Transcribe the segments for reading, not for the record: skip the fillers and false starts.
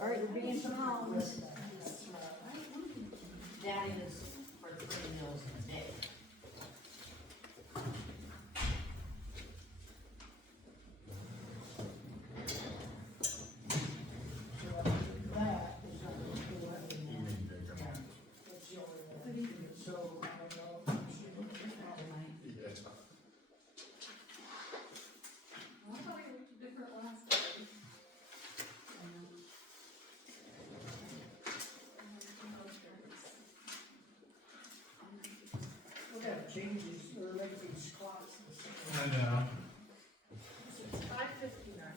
All right, we're being some homes. That is for 3 meals a day. That is not gonna do anything. That's the only one. So, I don't know. I thought it was different last time. We're gonna change these, or make these clocks the same. I know. It's 5:59.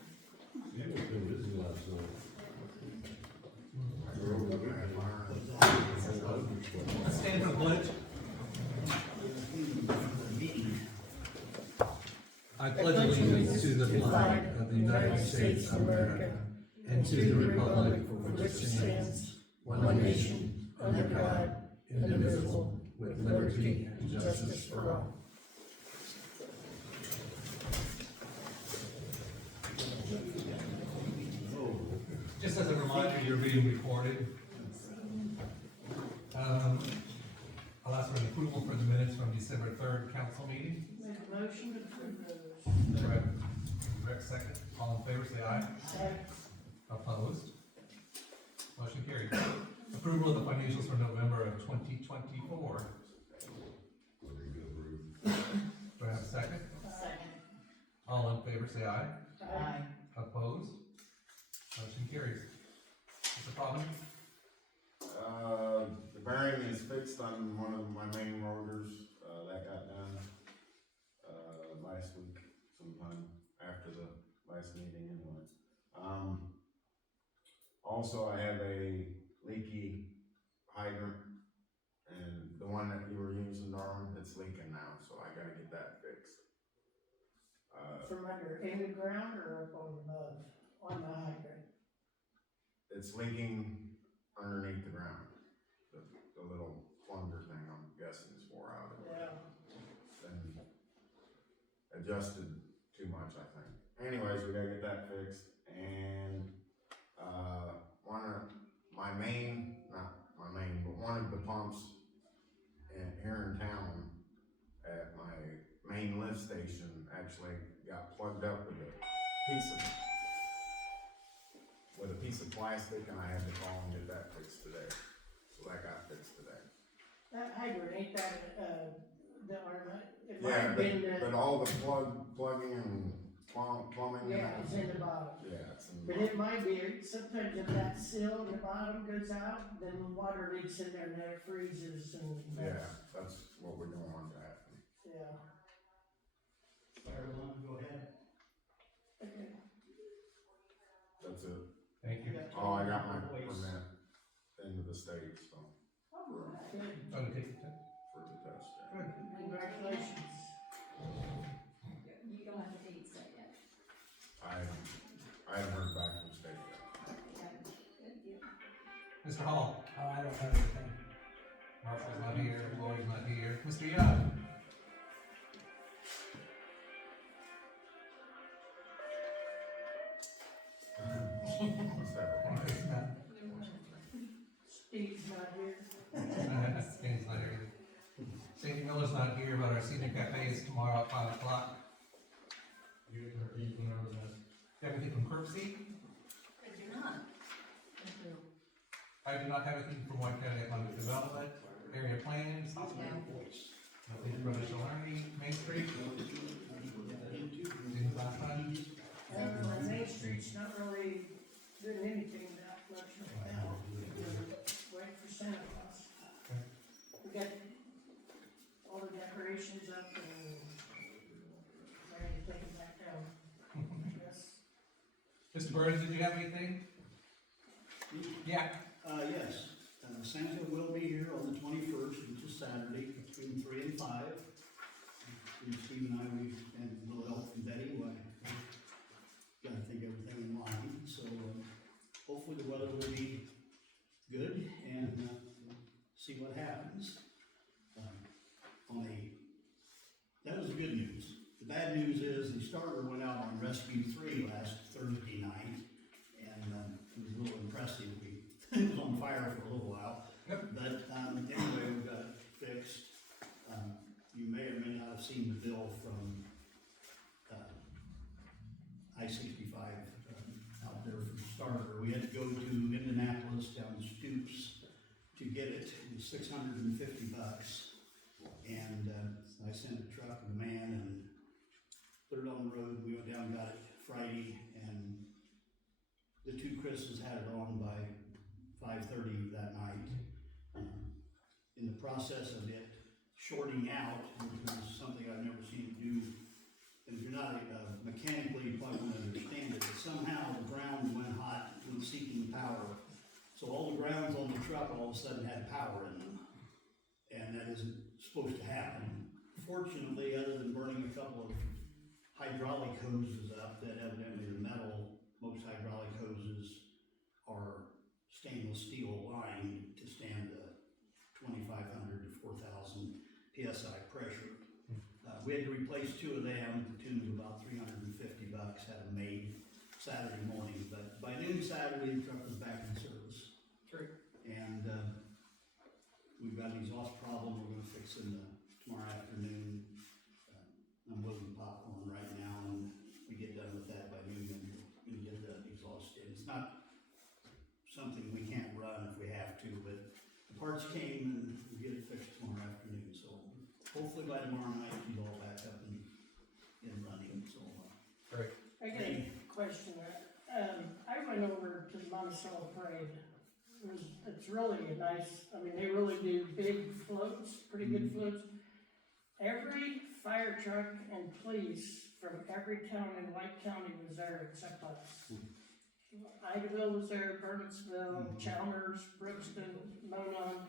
Stand for the pledge. I pledge allegiance to the flag of the United States of America and to the republic for which it stands, one nation, under God, indivisible, with liberty and justice for all. Just as a reminder, you're being recorded. I'll ask for an approval for the minutes from December 3rd council meeting. Make a motion to approve those. Rick, second. All in favor, say aye. Opposed? Motion carried. Approval of the financials for November of 2024. Do I have a second? Second. All in favor, say aye. Aye. Opposed? Motion carries. Mr. Problem? The bearing is fixed on one of my main rotors, that got done, last week, sometime after the last meeting anyway. Also I have a leaky hydrant, and the one that you were using, Darwin, it's leaking now, so I gotta get that fixed. From under in the ground or up on above, on the hydrant? It's leaking underneath the ground. The little plunger thing, I'm guessing is wore out. Yeah. And adjusted too much, I think. Anyways, we gotta get that fixed, and, one of the pumps here in town at my main lift station actually got plugged up with a piece of plastic, and I had to call and get that fixed today. So that got fixed today. That hydrant, ain't that, it might Yeah, have been, but all the plugging and plumbing. yeah, it's in the bottom. Yeah, it's in the But bottom. it might be, sometimes if that sill in the bottom goes out, then the water leaks in there and then it freezes and Yeah, that's, that's what we don't want to happen. yeah. Go ahead. Okay. That's it. Thank you. Oh, I got my permit into the state, so, Good. Oh, to take the test? for the test. Yeah. Good. Congratulations. You don't have a date set yet. I haven't heard back from state yet. Mr. Hall? Oh, I don't have anything. Marshall's not here, Lori's not here. Mr. Young? What's that? Steve's not here. Stan's not here. Sandy Miller's not here, but our senior cafe is tomorrow at 5 o'clock. You have anything from Kirksey? I do not. I do not have anything from White County Economic Development, area plans, nothing from Initial Learning, Main Street. Things last time. Main Street's not really doing anything that much right now. Waiting for Santa Claus. Okay. We got all the decorations up and ready to take it back down. Yes. Mr. Burns, did you have anything? Yeah. Yes, Santa will be here on the 21st, which is Saturday, between 3 and 5. And Steve and I, and a little help from Betty, gotta think everything in line, so, hopefully the weather will be good, and, see what happens. That was the good news. The bad news is the starter went out on Rescue 3 last Thursday night, and, it was a little impressive. depressing. It was on fire for a little while. But, anyway, we got it fixed. You may or may not have seen the bill from, I-65, out there for starter. We had to go to Indianapolis down the Stoops to get it. It was $650. And, I sent a truck and a man and put it on the road. We went down and got it Friday, and the two Chris's had it on by 5:30 that night. In the process of it shorting out, which is something I've never seen it do, and if you're not mechanically, you probably won't understand it, but somehow the ground went hot when seeking power. So all the grounds on the truck all of a sudden had power in them, and that isn't supposed to happen. Fortunately, other than burning a couple of hydraulic hoses up, that evidently the metal, most hydraulic hoses are stainless steel lined to stand the 2,500 to 4,000 PSI pressure. We had to replace two of them, the tune of about $350, had them made Saturday morning, but by noon Saturday, the truck was back in service. Great. And, we've got an exhaust problem we're gonna fix tomorrow afternoon. I'm loading popcorn right now, and we get done with that by noon, and we get the exhaust in. It's not something we can't run if we have to, but the parts came and we get it fixed tomorrow afternoon, so hopefully by tomorrow night, he's all back up and running, so. Great. I got a question. I went over to the Monticello Parade. It's really a nice, I mean, they really do big floats, pretty good floats. Every fire truck and police from every town in White County was there except us. Idaville was there, Burnsville, Chalmers, Brookston, Monon,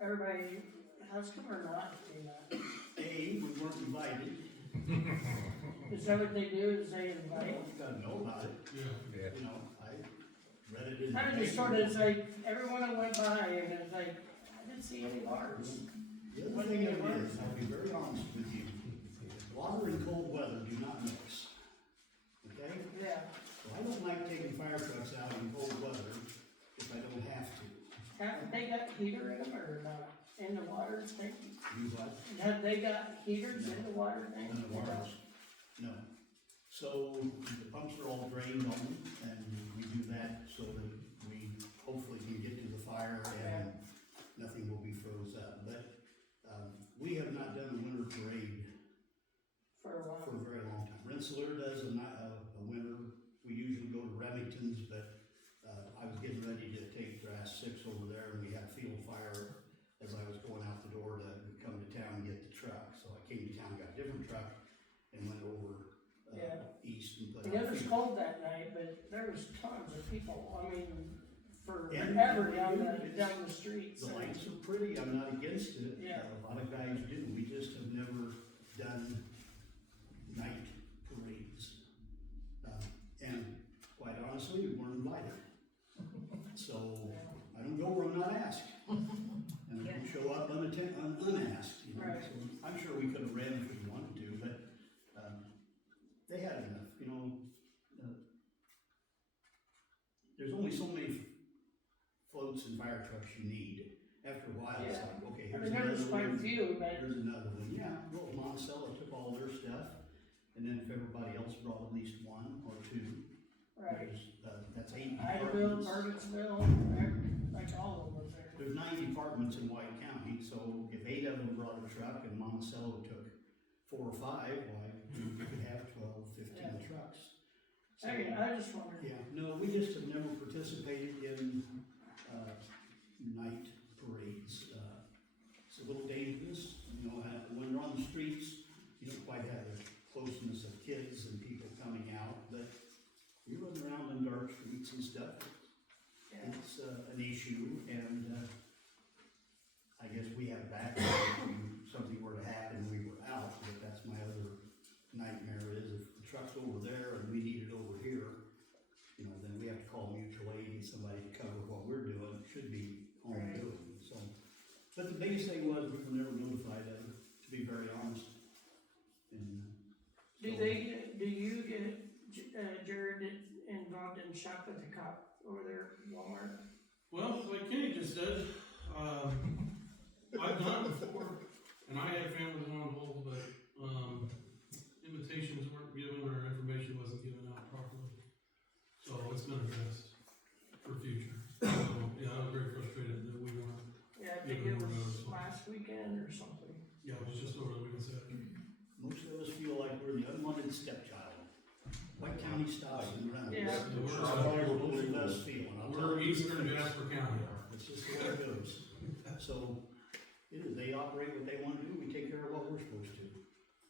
everybody, how's come or not doing that? A, we weren't invited. Is that what they do, is they invite? You gotta know about it. Yeah. You know, I read it in the Kind of just paper. sort of, it's like, everyone that went by and it's like, I didn't see any bars. The other thing it is, I'll be very honest with you, water and cold weather do not mix. Okay? Yeah, So I don't like taking fire trucks out in cold weather if I don't have to. have they got heater in them or not, in the water tank? Do what? Have they got heaters in the water tank? In the waters? No. So the pumps are all drained on them, and we do that so that we hopefully can get to the fire and nothing will be froze up. But, we have not done a winter parade For a while. for a very long time. Rensselaer does a winter. We usually go to Remington's, but I was getting ready to take Drass 6 over there, and we had a field fire as I was going out the door to come to town and get the truck. So I came to town, got a different truck, and went over east and put out. It was field. cold that night, but there was tons of people, I mean, And- forever down the streets. The lights are pretty, I'm not against it. Yeah. A lot of guys do. We just have never done night parades. And quite honestly, we weren't invited. So I don't go where I'm not asked. And I don't show up unasked, you know. Right. So I'm sure we could have ran if we wanted to, but, they had enough, you know. There's only so many floats and fire trucks you need. After a while, it's Yeah. like, okay, I here's mean, there another was quite a one. few, but Here's another one. Yeah, well, Monticello took all their stuff, and then if everybody else brought at least one or two, right. there's, that's 8 Idaville, departments. Burnsville, like all of them was there. There's 9 departments in White County, so if 8 of them brought a truck and Monticello took 4 or 5, why, you could have 12, 15 Yeah. trucks. So, I mean, I just wondered. yeah, no, we just have never participated in, night parades. It's a little dangerous, you know, when you're on the streets, you don't quite have the closeness of kids and people coming out, but you run around in dark streets and stuff, Yeah. it's, an issue, and, I guess we have backup if something were to happen, we were out, but that's my other nightmare is if the truck's over there and we need it over here, you know, then we have to call mutual aid and somebody to cover what we're doing, should be on Right. doing, so. But the biggest thing was we were never notified of it, to be very honest. And, Do you get, Jared, involved in Shop with the Cop over there at Walmart? Well, like Kenny just said, I've done it before, and I had family involved, but, invitations weren't given or information wasn't given out properly. So it's been addressed for future. So, yeah, I was very frustrated that we weren't, Yeah, I think it was last weekend or something. yeah, it was just over the weekend Saturday. Most of us feel like we're the unwanted stepchild. White County stops and runs. Yeah. That's how most of us feel. And I'll tell We're you, Eastern Jasper County. it's just the way it goes. So, it is, they operate what they wanna do, we take care of what we're supposed to.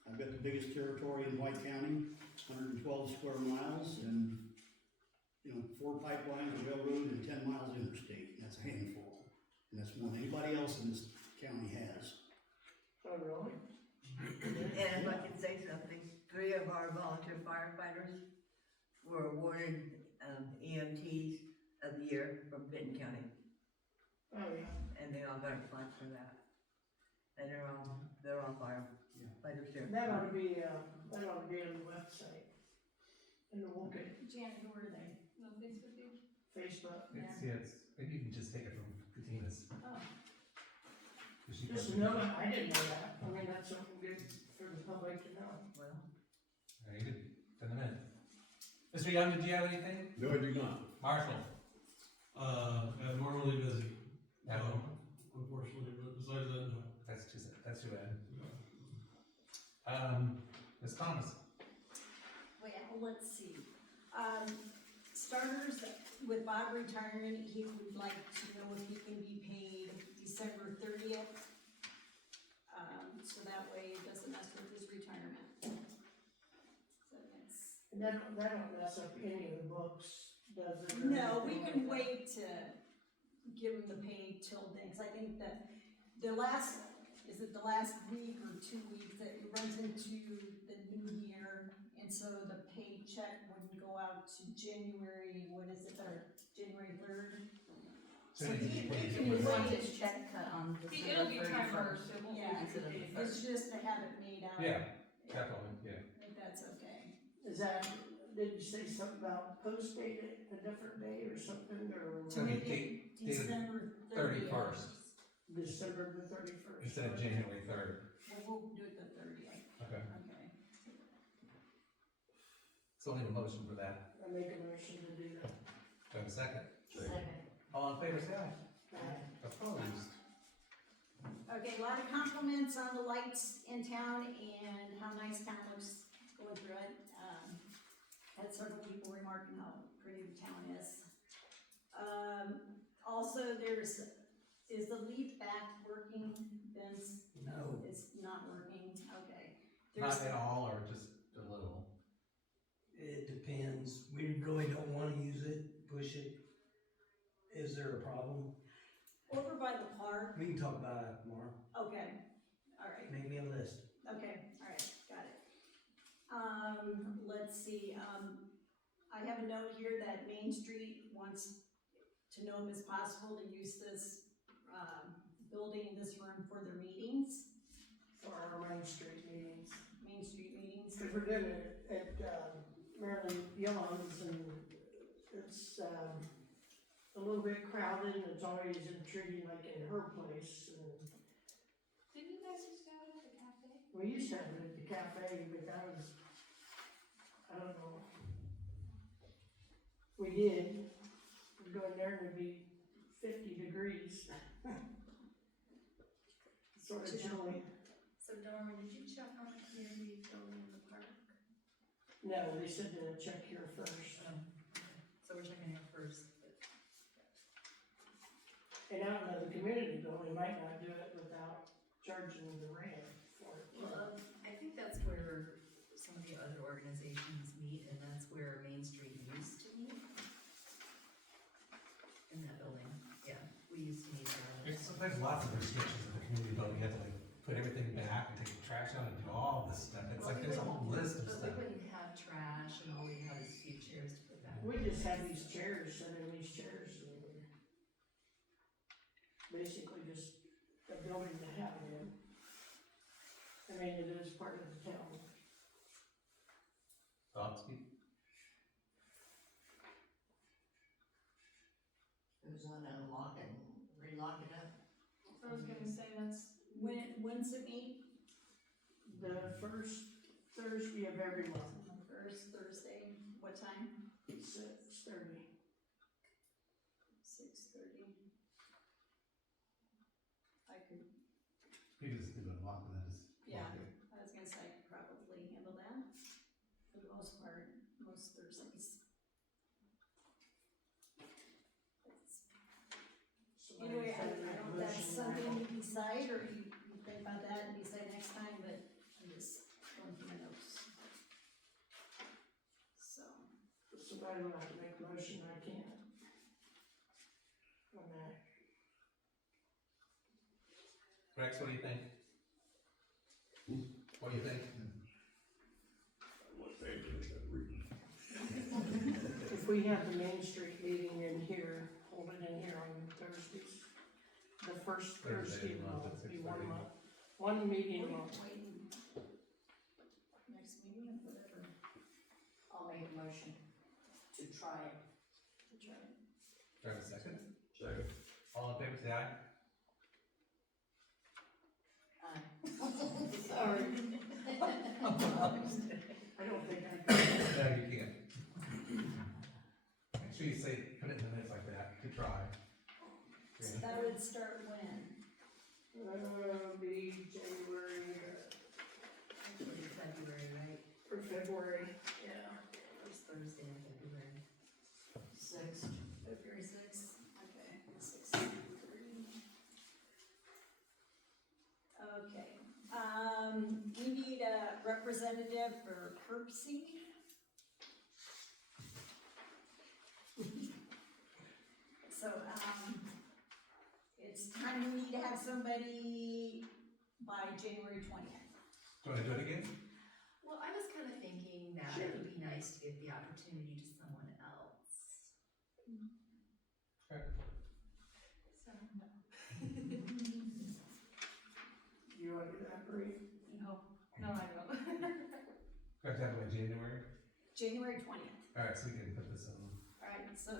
I've got the biggest territory in White County, 112 square miles, and, 4 pipelines, a railroad, and 10 miles interstate, and that's a handful. And that's more than anybody else in this county has. Oh, really? And if I can say something, 3 of our volunteer firefighters were awarded EMTs of the year from Benton County, Oh, yeah. and they all got a plaque for that. And they're all firefighters here. That ought to be on the website. And we'll get Janet, who are they? No Facebook page? Facebook. Maybe you can just take it from Katina's. Oh. 'Cause she Just posted- know that, I didn't know that. I mean, that's something good for the public to know. Well, Very good. Send them in. Mr. Young, did you have anything? No, I do not. Marshall? Abnormally busy. Yeah. Unfortunately, but besides that, no. That's too bad. Ms. Thomas? Well, let's see. Starters, with Bob retirement, he would like to know if he can be paid December 30th. So that way it doesn't mess with his retirement. So that's. And that don't mess up any of the books, does it? or No, we anything can like that? wait to give him the pay till then, cause I think that the last week or 2 weeks that it runs into the new year, and so the paycheck wouldn't go out to January, what is it, or January 3rd? So he can want his check cut on It'll December be time 31st. first, it won't be Yeah. until the It's just to have it made out. Yeah, definitely, yeah. I think that's okay. Is that, did you say something about post date a different day or something, or So we Make it date December 31st. December the 31st? instead of January 3rd. Well, we'll do it the 30th, Okay. okay. So I need a motion for that. I make a motion to do that. Do I have a second? Second. All in favor, say aye. Aye. Opposed? Okay, a lot of compliments on the lights in town and how nice town looks going through it. Had several people remarking how pretty the town is. Also, is the leaf back working, Vince? No, It's not working, okay. Not There's, at all, or just a little? it depends. We really don't wanna use it, push it. Is there a problem? over by the park, We can talk about it tomorrow. okay, all right. Make me a list. Okay, all right, got it. Let's see, I have a note here that Main Street wants to know if it's possible to use this, building in this room for their meetings, For our Main Street meetings. Main Street meetings. Because we're doing it at Marilyn Young's, and it's a little bit crowded, and it's always intriguing, like in her place. And Didn't you guys just have it at the cafe? we used to have it at the cafe, but that was, I don't know. We did. We'd go in there and it'd be 50 degrees. Sort of chilly. So Norman, did you check on the community building in the park? No, they said to check here first. So we're checking here first. And out in the community building, might not do it without charging the rent for it. Well, I think that's where some of the other organizations meet, and that's where Main Street used to meet. In that building, yeah, we used to meet there. There's lots of restrictions in the community, but we have to like put everything back and take the trash out and do all this stuff. It's like there's a whole list of But stuff. we wouldn't have trash, and all we have is a few chairs to put back. We just have these chairs, set in these chairs, and basically just a building to have it in. I mean, it is part of the town. Thoughts, Pete? Who's gonna unlock it and relock it up? I was gonna say that's, When's it meet? The first Thursday of every month, First Thursday, what time? 6:30. 6:30. I could, We just do a walk and then just. Yeah. walk it. I was gonna say I could probably handle that, for the most part, most Thursdays. Anyway, I don't know if that's something you decide, or you think about that and decide next time, but I'm just going through my notes. So, Somebody will have to make a motion, I can't. On that. Rex, what do you think? What do you think? If we have the Main Street meeting in here, hold it in here on Thursdays, the first Thursday of the month, be 1 month, one meeting a month. waiting. Next meeting, or whatever, I'll make a motion to try it. to try it. Do I have a second? Second. All in favor, say aye. Sorry. I don't think I can. No, you can't. Make sure you say, put it in the minutes like that, to try. So that would start when? Be January, February, right? or February, yeah. First Thursday in February. 6th. February 6th, okay, 6:30. Okay, we need a representative for Percy. So, it's time we need to have somebody by January 20th. Do you wanna do it again? Well, I was kind of thinking that it would be nice to give the opportunity to someone else. Okay. So, You wanna do that, Bree? no, I don't. We have to have it by January. January 20th. Alright, so we can put this in. Alright, so,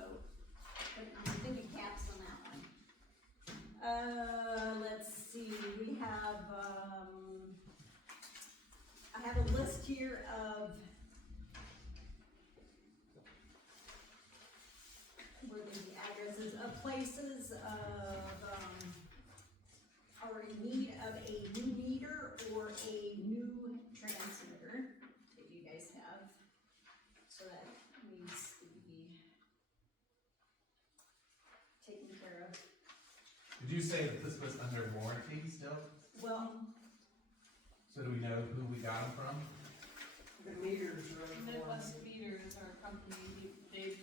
I'm thinking caps on that one. Let's see, we have, I have a list here of where the addresses of places of, are in need of a new meter or a new transmitter that you guys have. So that needs to be taken care of. Did you say that this was under warranty still? Well, So do we know who we got them from? The meters are in the Midwest Feeders, our company, they've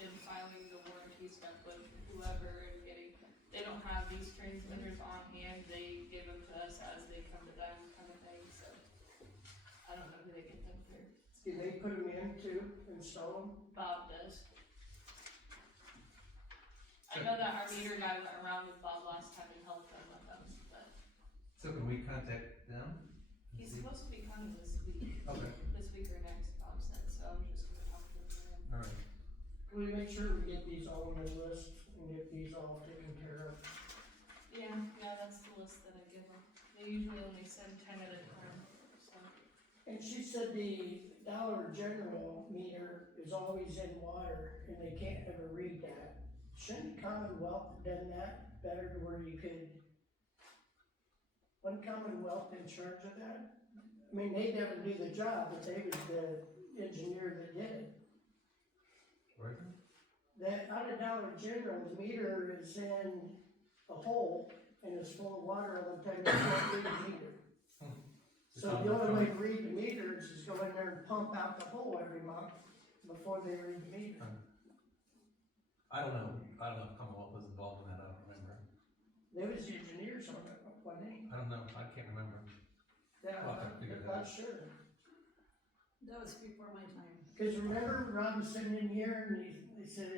been filing the warranty stuff with whoever and getting, they don't have these transmitters on hand, they give them to us as they come to them kind of thing, so. I don't know who they get them through. Do they put them in to install them? Bob does. I know that our meter guy went around with Bob last time and helped them with them, but So can we contact them? he's supposed to be coming this week, Okay, this week or next, Bob said, so I'm just gonna talk to him. alright. Can we make sure we get these all on the list and get these all taken care of? Yeah, that's the list that I give them. They usually only send 10 at a time, so. And she said the Dollar General meter is always in water and they can't ever read that. Shouldn't Commonwealth have done that better to where you could, wasn't Commonwealth in charge of that? I mean, they never do the job, but they was the engineer that did it. Where? That out of Dollar General, the meter is in a hole and it's full of water all the time, you can't read the meter. So the only way to read the meters is go in there and pump out the hole every month before they read the meter. I don't know if Commonwealth was involved in that, I don't remember. There was engineers on it, wasn't they? I don't know, I can't remember. Yeah, We'll have to figure I'm that not out. sure. that was before my time. Cause remember Rob was sitting in here and they said,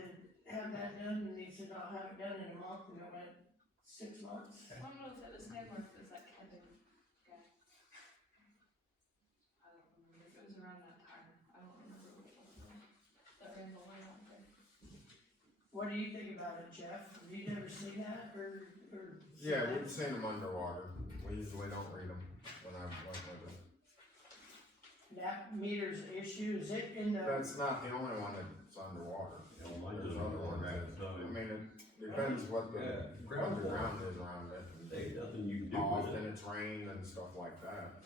have that done, and he said, I'll have it done in a month, and it went 6 months. I don't know if that was him or if it was that Kevin guy. I don't remember. It was around that time. I don't remember which one it was. That ran the line out there. What do you think about it, Jeff? Have you ever seen that, or? Yeah, we've seen them underwater. We usually don't read them when I went with it. That meter's issue, is it in the? That's not the only one that's underwater. There's other ones that, I mean, it depends what the underground is around it. Ain't nothing you can do How with often it. it's rained and stuff like that.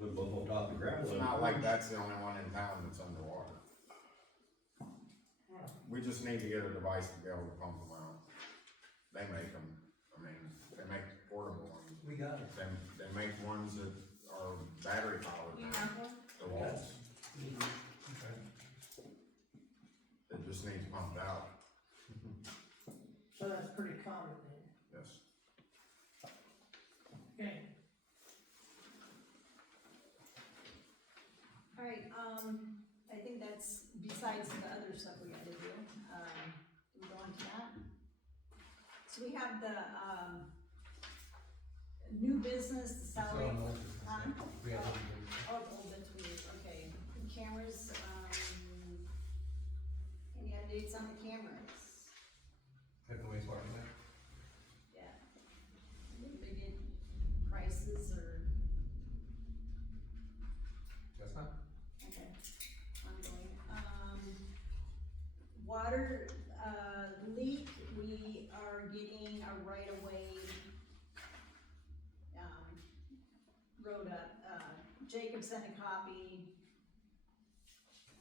Put them up on top of the ground. It's not like that's the only one in town that's underwater. We just need to get a device to be able to pump them out. They make them, I mean, they make portable ones. We got it. They make ones that are battery powered You now, have one? the walls. Okay. It just needs pumped out, So that's pretty common then, yes. okay. Alright, I think that's, besides the other stuff we gotta do, we go on to that. So we have the, new business, the salary. Huh? We have Oh, that's weird, okay. Cameras, any updates on the cameras? the wastewater plant. Yeah. Did they get prices or, That's not. okay, ongoing. Water, leak, we are getting a right of way, road up, Jacob sent a copy.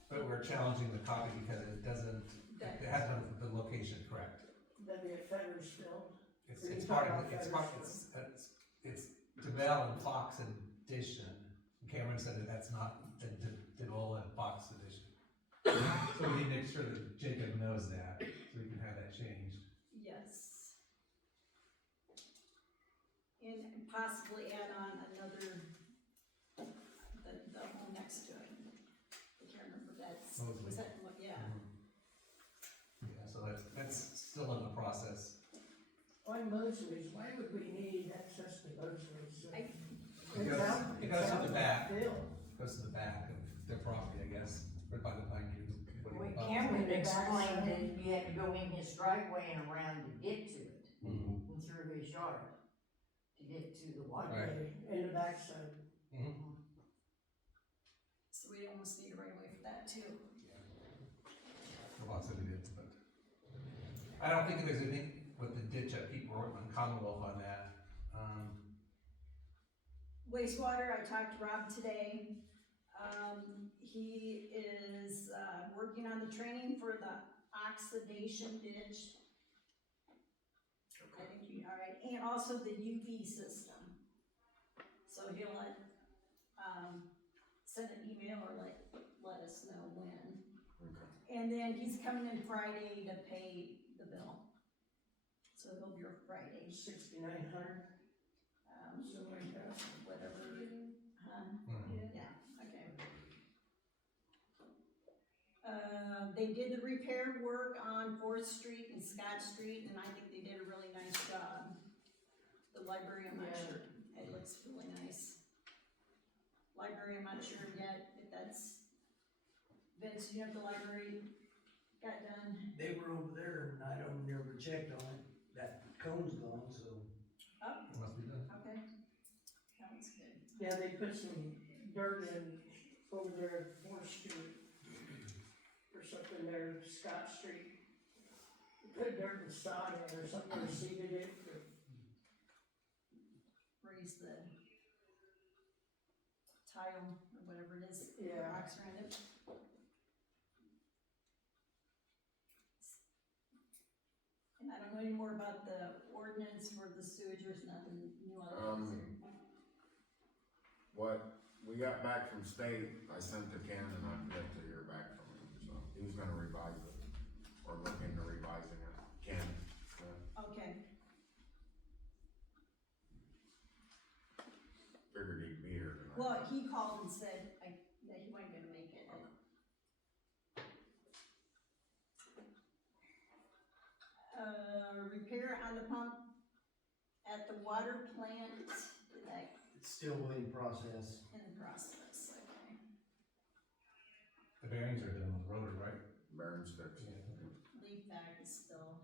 But we're challenging the copy because it doesn't, That- it hasn't the location correct. That'd be at Feddersville. It's part of, it's DeBell and Fox addition. Cameron said that that's not the DeBell and Fox edition. So we need to make sure that Jacob knows that, so we can have that changed. Yes. And possibly add on another, the home next to it. I can't remember, that's, Mosley. was that, yeah. Yeah, so that's still in the process. On Mosley's, why would we need access to Mosley's? It goes to the back, goes to the back of their property, I guess, right by the pine trees. Well, Cameron explained that you had to go in his driveway and around to get to it, Mhm. and through his yard, to get to the water. Right. In the backside. Mhm. So we almost need a right away for that too. Lots of it is, but I don't think there's anything with the ditch at Pete Roy on Commonwealth on that. Wastewater, I talked to Rob today. He is, working on the training for the oxidation ditch. I think you, all right, and also the UV system. So he'll send an email or let us know when. Okay. And then he's coming in Friday to pay the bill. So he'll be here Friday, 6,900, something like that. whatever, yeah, okay. They did the repair work on 4th Street and Scott Street, and I think they did a really nice job. The library, I'm not Yeah. sure, it looks really nice. Library, I'm not sure yet if that's, Vince, you know if the library got done? They were over there and I don't never checked on it. That cone's gone, so. Oh, It must be done. okay, sounds good. Yeah, they put some dirt in over there at 4th Street. Or something there, Scott Street. Put dirt and sod in or something, or seeded it, or Raise the tile or whatever it is, Yeah. rocks around it. And I don't know any more about the ordinance for the sewage, there's nothing new on that. What we got back from state, I sent to Ken and I've yet to hear back from him, so he was gonna revise it, or look into revising it, Ken. Okay, Figured he'd be here tonight. well, he called and said, that he wasn't gonna make it. Repair on the pump at the water plant, that It's still in process. in the process, okay. The bearings are done with the rotor, right? Baron's fixed. Yeah. still.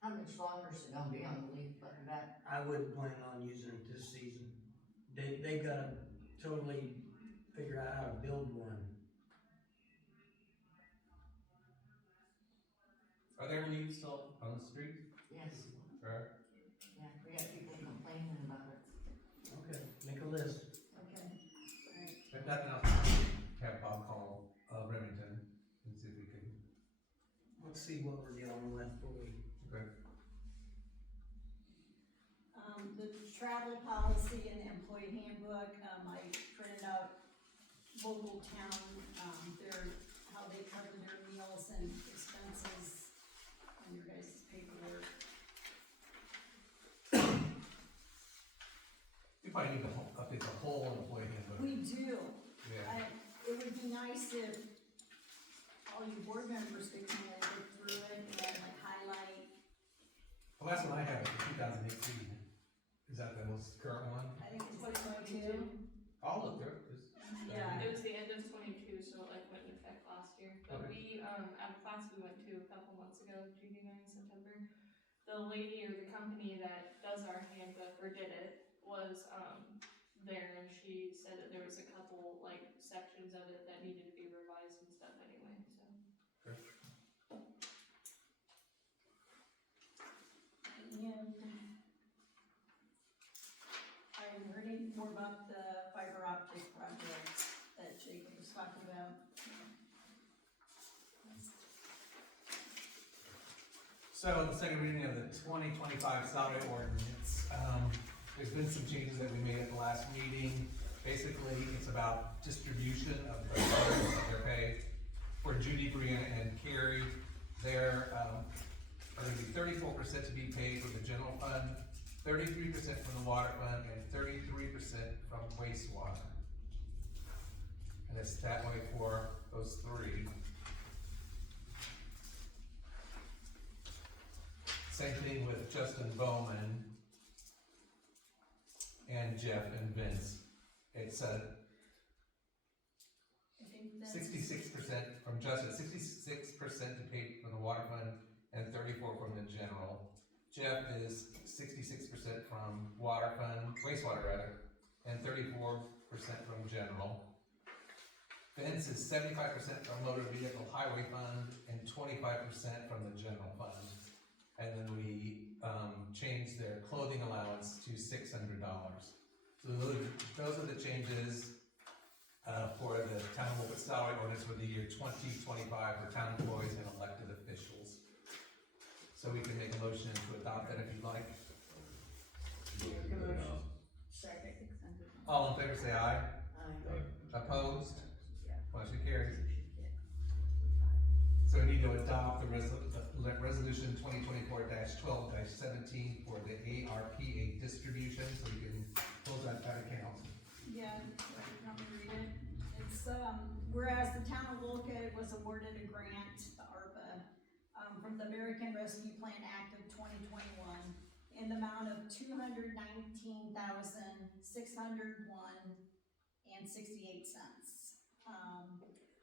How much longer is it gonna be on the leaf button back? I wouldn't plan on using it this season. They gotta totally figure out how to build one. Are there leaves still on the street? Yes, Or, yeah, we got people complaining about it. Okay, make a list. Okay, alright. if nothing else, have Bob call, Remington and see if we can. Let's see what we're dealing with before we. Okay. The travel policy and the employee handbook, I printed out local town, how they cover their meals and expenses on your guys' paperwork. We probably need to update the whole employee handbook. We do. Yeah. It would be nice if all you board members could kind of look through it and like highlight. The last one I have is from 2018. Is that the most current one? I think it's 22. I'll look through it. Yeah. It was the end of 22, so it like went into effect last year. But Okay. we, at a class we went to a couple months ago, junior year in September, the lady or the company that does our handbook, or did it, was, there, and she said that there was a couple, like, sections of it that needed to be revised and stuff anyway, so. And I haven't heard any more about the fiber optic project that Jacob was talking about. So the second reading of the 2025 salary ordinance, there's been some changes that we made at the last meeting. Basically, it's about distribution of the salaries that they're paid. For Judy, Brianna, and Carrie, there are going to be 34% to be paid from the general fund, 33% from the water fund, and 33% from wastewater. And it's that way for those three. Same thing with Justin Bowman and Jeff and Vince. It's I think that's 66% from Justin, 66% to pay from the water fund, and 34% from the general. Jeff is 66% from water fund, wastewater rather, and 34% from general. Vince is 75% from motor vehicle highway fund and 25% from the general fund. And then we changed their clothing allowance to $600. So those are the changes for the town of salary ordinance for the year 2025 for town employees and elected officials. So we can make a motion to adopt that if you'd like. Second. All in favor say aye. Aye. Opposed? Motion carries. So we need to adopt the resolution 2024-12-17 for the ARPA distribution, so we can close out that account. Yeah, you want me to read it? It's, whereas the town of Wolcott was awarded a grant, the ARPA, from the American Rescue Plan Act of 2021 in the amount of $219,601.68.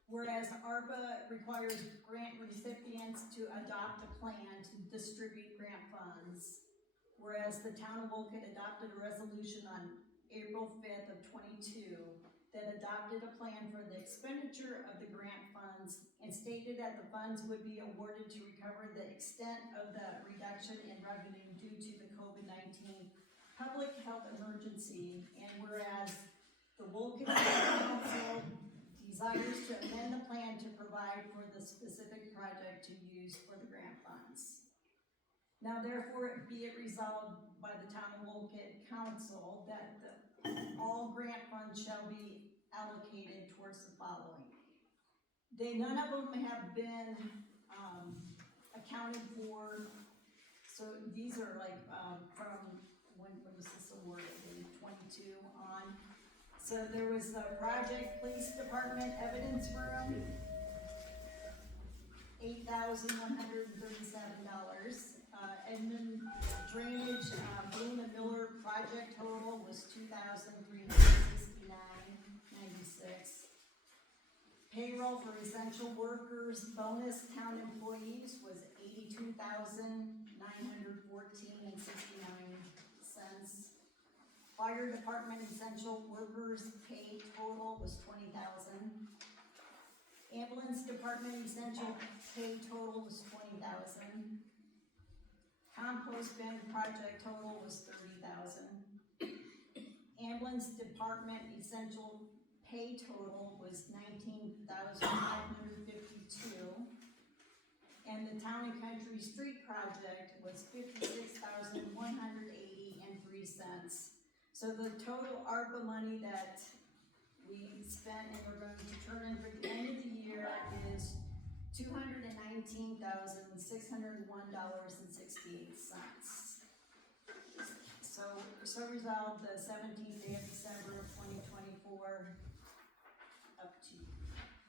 Whereas ARPA requires grant recipients to adopt a plan to distribute grant funds. Whereas the town of Wolcott adopted a resolution on April 5th of 22 that adopted a plan for the expenditure of the grant funds and stated that the funds would be awarded to recover the extent of the reduction in revenue due to the COVID-19 public health emergency. And whereas the Wolcott Council desires to amend the plan to provide for the specific project to use for the grant funds. Now therefore be it resolved by the town of Wolcott Council that all grant funds shall be allocated towards the following. None of them have been accounted for, so these are like from when was this awarded, in 22 on. So there was the Project Police Department Evidence Room, $8,137. Edmund Drainage, Boone and Miller project total was $2,369.96. Payroll for essential workers, bonus town employees was $82,914.69. Fire department essential workers pay total was $20,000. Ambulance department essential pay total was $20,000. Compost bin project total was $30,000. Ambulance department essential pay total was $19,552. And the town and country street project was $56,180.03. So the total ARPA money that we spent and we're going to turn in for the end of the year is $219,601.68. So resolved the 17th day of December of 2024, up to you.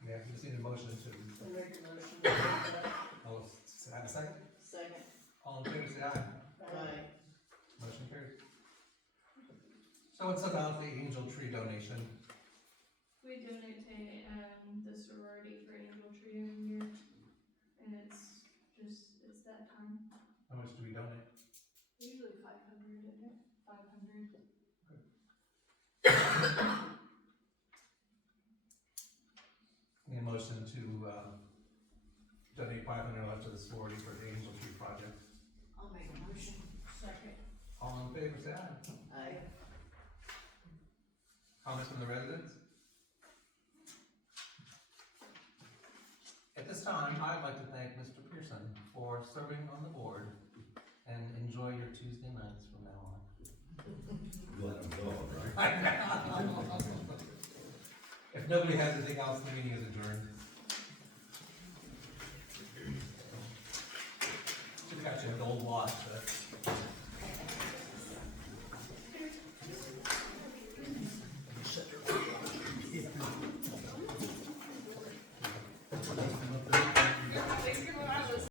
Yeah, just need a motion to, I make a motion to approve that. oh, have a second? Second. All in favor, say aye. Aye. Motion carries. So it's about the angel tree donation. We donate to, the sorority for Angel Tree every year, and it's that time. How much do we donate? Usually 500, isn't it? 500. Need a motion to, donate $500 to the sorority for the angel tree project. I'll make a motion. Second. All in favor, say aye. Aye. Comments from the residents? At this time, I'd like to thank Mr. Pearson for serving on the board, and enjoy your Tuesday nights from now on. Let them go, right? If nobody has anything else, the meeting is adjourned. Should've got you an old watch, but.